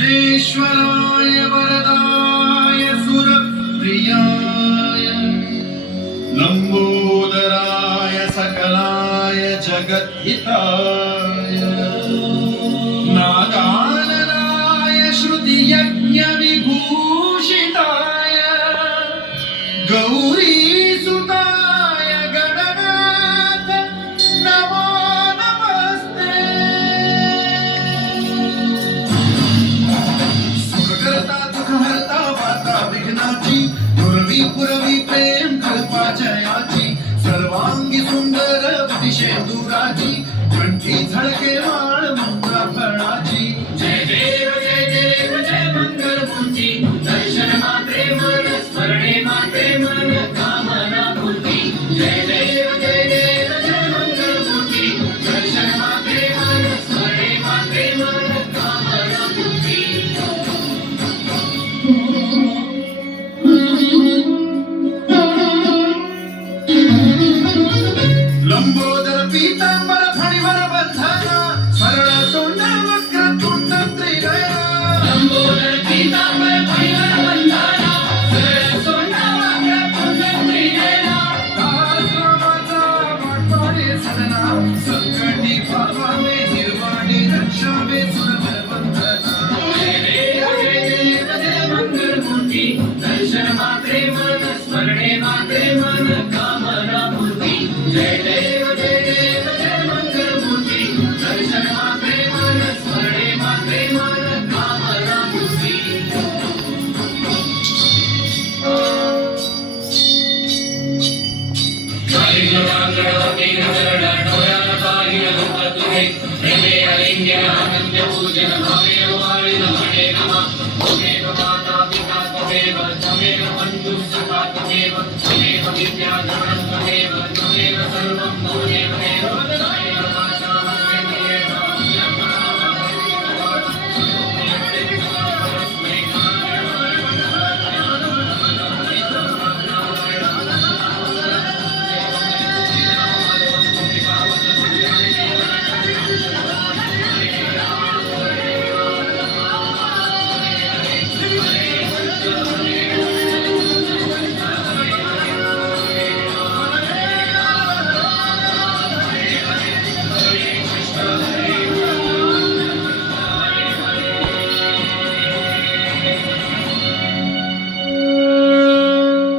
विघ्नेश्वराय वरदाय सुरप्रियाय लंबोदराय सकलाय जगद्हिताय नागाननाय श्रुतियज्ञविभूषिताय गौरीसुताय गणनाथ नमो नमस्ते। सुखकर्ता दुःखहर्ता वार्ता विघ्नाची पुरवी पुरवी प्रेम कृपा जयाची सर्वांगी सुंदर विशेंदुराची कंठी झळके माळ मंगळ फळाची जय देव जय मंगलमूर्ती दर्शन मात्रे मन स्मरणे मात्रे मन कामना पूर्ती जय देव जय मंगलमूर्ती दर्शन मात्रे मन स्मरणे मात्रे मन कामना पूर्ती। लंबोदर पीतांबर फणीवर बंधना सरळ सोंड वक्र तुंड त्रिनयना लंबोदर पीतांबर फणीवर बंधना सरळ सोंड वक्र तुंड त्रिनयना आश्रमाचा वाटवारे सदना संकटी भावावे निर्वाणी रक्षावे सुरवर बंधना जय देव जय मंगलमूर्ती दर्शन मात्रे मन स्मरणे मात्रे मन कामना पूर्ती जय देव जय मंगलमूर्ती दर्शन मात्रे मन स्मरणे मात्रे मन कामना पूर्ती। त्वमेव विद्या द्रवणं त्वमेव सर्वं त्वमेव देव